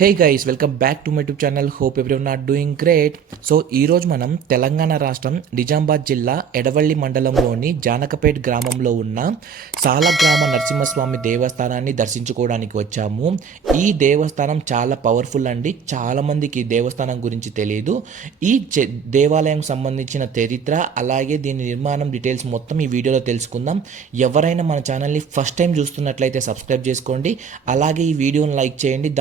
Hey guys, welcome back to my YouTube channel. Hope everyone are doing great. So ఈరోజు మనం తెలంగాణ రాష్ట్రం నిజామాబాద్ జిల్లా ఎడవల్లి మండలంలోని జానకపేట్ గ్రామంలో ఉన్న సాలగ్రామ నరసింహస్వామి దేవస్థానాన్ని దర్శించుకోవడానికి వచ్చాము. ఈ దేవస్థానం చాలా పవర్ఫుల్ అండి. చాలామందికి ఈ దేవస్థానం గురించి తెలియదు. ఈ దేవాలయం సంబంధించిన చరిత్ర అలాగే దీని నిర్మాణం డీటెయిల్స్ మొత్తం ఈ వీడియోలో తెలుసుకుందాం. ఎవరైనా మన ఛానల్ని ఫస్ట్ టైం చూస్తున్నట్లయితే సబ్స్క్రైబ్ చేసుకోండి. అలాగే ఈ వీడియోని లైక్ చేయండి.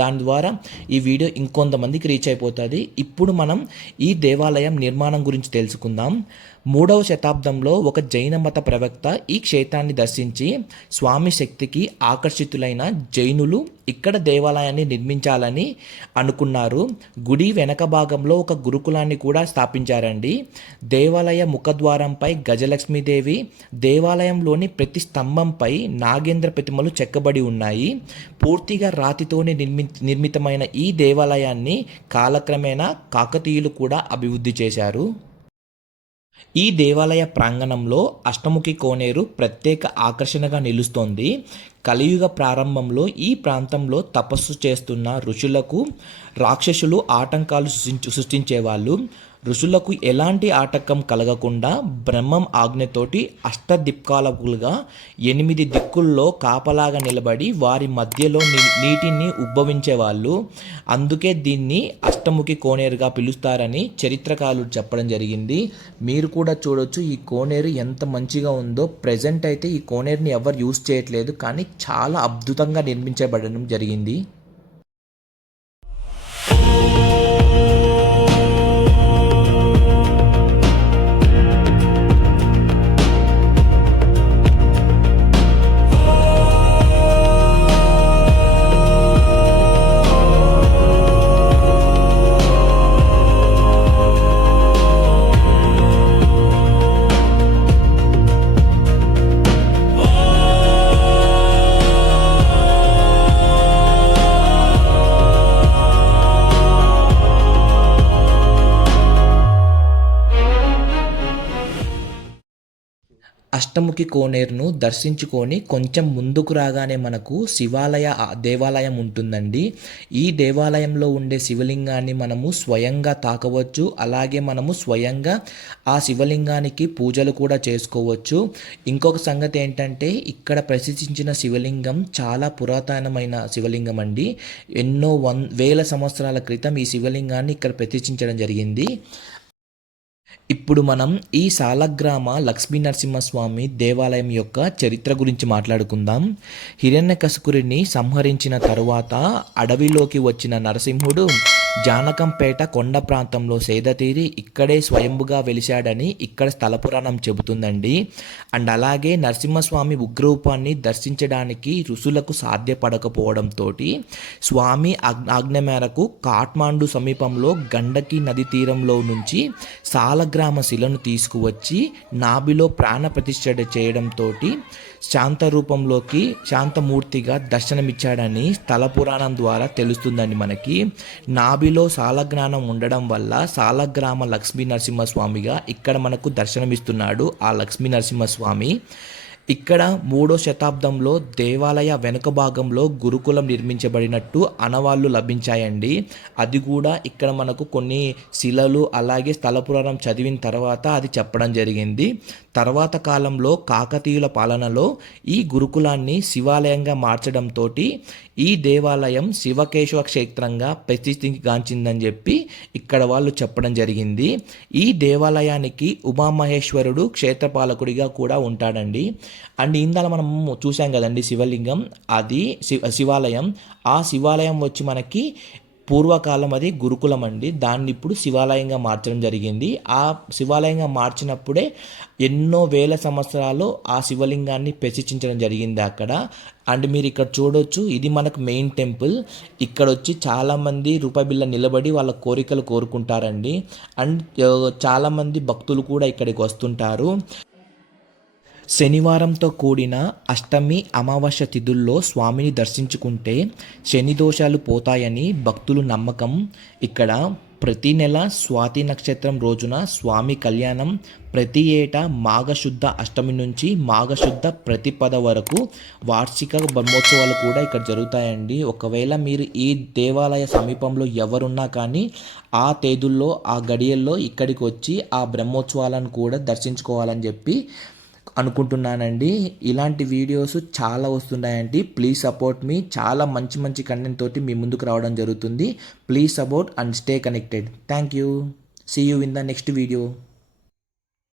దాని ద్వారా ఈ వీడియో ఇంకొంతమందికి రీచ్ అయిపోతుంది. ఇప్పుడు మనం ఈ దేవాలయం నిర్మాణం గురించి తెలుసుకుందాం. 3వ శతాబ్దంలో ఒక జైన మత ప్రవక్త ఈ క్షేత్రాన్ని దర్శించి స్వామి శక్తికి ఆకర్షితులైన జైనులు ఇక్కడ దేవాలయాన్ని నిర్మించాలని అనుకున్నారు. గుడి వెనక భాగంలో ఒక గురుకులాన్ని కూడా స్థాపించారండి. దేవాలయ ముఖద్వారంపై గజలక్ష్మీదేవి, దేవాలయంలోని ప్రతి స్తంభంపై నాగేంద్ర ప్రతిమలు చెక్కబడి ఉన్నాయి. పూర్తిగా రాతితోనే నిర్మితమైన ఈ దేవాలయాన్ని కాలక్రమేణా కాకతీయులు కూడా అభివృద్ధి చేశారు. ఈ దేవాలయ ప్రాంగణంలో అష్టముఖి కోనేరు ప్రత్యేక ఆకర్షణగా నిలుస్తోంది. కలియుగ ప్రారంభంలో ఈ ప్రాంతంలో తపస్సు చేస్తున్న ఋషులకు రాక్షసులు ఆటంకాలు సృష్టించేవాళ్ళు. ఋషులకు ఎలాంటి ఆటంకం కలగకుండా బ్రహ్మం ఆజ్ఞతోటి అష్టదిక్పాలకులుగా 8 దిక్కుల్లో కాపలాగా నిలబడి వారి మధ్యలో నీటిని ఉద్భవించేవాళ్ళు. అందుకే దీన్ని అష్టముఖి కోనేరుగా పిలుస్తారని చరిత్రకారులు చెప్పడం జరిగింది. మీరు కూడా చూడొచ్చు ఈ కోనేరు ఎంత మంచిగా ఉందో. ప్రెజెంట్ అయితే ఈ కోనేరుని ఎవరు యూజ్ చేయట్లేదు, కానీ చాలా అద్భుతంగా నిర్మించబడడం జరిగింది. అష్టముఖి కోనేరును దర్శించుకొని కొంచెం ముందుకు రాగానే మనకు దేవాలయం ఉంటుందండి. ఈ దేవాలయంలో ఉండే శివలింగాన్ని మనము స్వయంగా తాకవచ్చు. అలాగే మనము స్వయంగా ఆ శివలింగానికి పూజలు కూడా చేసుకోవచ్చు. ఇంకొక సంగతి ఏంటంటే ఇక్కడ ప్రతిష్ఠించిన శివలింగం చాలా పురాతనమైన శివలింగం అండి. ఎన్నో వేల సంవత్సరాల క్రితం ఈ శివలింగాన్ని ఇక్కడ ప్రతిష్ఠించడం జరిగింది. ఇప్పుడు మనం ఈ సాలగ్రామ లక్ష్మీ నరసింహస్వామి దేవాలయం యొక్క చరిత్ర గురించి మాట్లాడుకుందాం. హిరణ్యకశిపుడిని సంహరించిన తరువాత అడవిలోకి వచ్చిన నరసింహుడు జానకంపేట కొండ ప్రాంతంలో సేదతీరి ఇక్కడే స్వయంభుగా వెలిశాడని ఇక్కడ స్థల పురాణం చెబుతుందండి. అండ్ అలాగే నరసింహస్వామి ఉగ్రరూపాన్ని దర్శించడానికి ఋషులకు సాధ్యపడకపోవడంతో స్వామి ఆజ్ఞ మేరకు కాఠ్మాండు సమీపంలో గండకి నది తీరంలో నుంచి సాలగ్రామ శిలను తీసుకువచ్చి నాభిలో ప్రాణ ప్రతిష్ఠ చేయడంతో శాంతమూర్తిగా దర్శనమిచ్చాడని స్థల పురాణం ద్వారా తెలుస్తుందండి మనకి. నాభిలో సాలగ్రామం ఉండడం వల్ల సాలగ్రామ లక్ష్మీ నరసింహస్వామిగా ఇక్కడ మనకు దర్శనమిస్తున్నాడు ఆ లక్ష్మీ నరసింహస్వామి. ఇక్కడ 3వ శతాబ్దంలో దేవాలయ వెనుక భాగంలో గురుకులం నిర్మించబడినట్టు ఆనవాళ్లు లభించాయండి. అది కూడా ఇక్కడ మనకు కొన్ని శిలలు అలాగే స్థల పురాణం చదివిన తర్వాత అది చెప్పడం జరిగింది. తర్వాత కాలంలో కాకతీయుల పాలనలో ఈ గురుకులాన్ని శివాలయంగా మార్చడంతో ఈ దేవాలయం శివకేశవ క్షేత్రంగా ప్రసిద్ధిగాంచిందని చెప్పి ఇక్కడ వాళ్ళు చెప్పడం జరిగింది. ఈ దేవాలయానికి ఉమామహేశ్వరుడు క్షేత్రపాలకుడిగా కూడా ఉంటాడండి. అండ్ ఇందాక మనం చూసాం కదండి శివలింగం, అది శివాలయం. ఆ శివాలయం వచ్చి మనకి పూర్వకాలం అది గురుకులం అండి. దాన్ని ఇప్పుడు శివాలయంగా మార్చడం జరిగింది. ఆ శివాలయంగా మార్చినప్పుడే ఎన్నో వేల సంవత్సరాలు ఆ శివలింగాన్ని ప్రతిష్ఠించడం జరిగింది అక్కడ. అండ్ మీరు ఇక్కడ చూడొచ్చు, ఇది మనకు మెయిన్ టెంపుల్. ఇక్కడ వచ్చి చాలామంది రూపాయి బిళ్ళ నిలబడి వాళ్ళ కోరికలు కోరుకుంటారండి. అండ్ చాలామంది భక్తులు కూడా ఇక్కడికి వస్తుంటారు. శనివారంతో కూడిన అష్టమి అమావాస్య తిథుల్లో స్వామిని దర్శించుకుంటే శని దోషాలు పోతాయని భక్తులు నమ్మకం. ఇక్కడ ప్రతి నెల స్వాతి నక్షత్రం రోజున స్వామి కళ్యాణం ప్రతి ఏటా మాఘశుద్ధ అష్టమి నుంచి మాఘశుద్ధ ప్రతిపద వరకు వార్షిక బ్రహ్మోత్సవాలు కూడా ఇక్కడ జరుగుతాయండి. ఒకవేళ మీరు ఈ దేవాలయ సమీపంలో ఎవరున్నా కానీ ఆ తేదీల్లో ఆ గడియల్లో ఇక్కడికి వచ్చి ఆ బ్రహ్మోత్సవాలను కూడా దర్శించుకోవాలని చెప్పి అనుకుంటున్నానండి. ఇలాంటి వీడియోస్ చాలా వస్తున్నాయండి. ప్లీజ్ సపోర్ట్ మీ. చాలా మంచి మంచి కంటెంట్ తోటి మీ ముందుకు రావడం జరుగుతుంది. Please support and stay connected. Thank you. See you in the next video.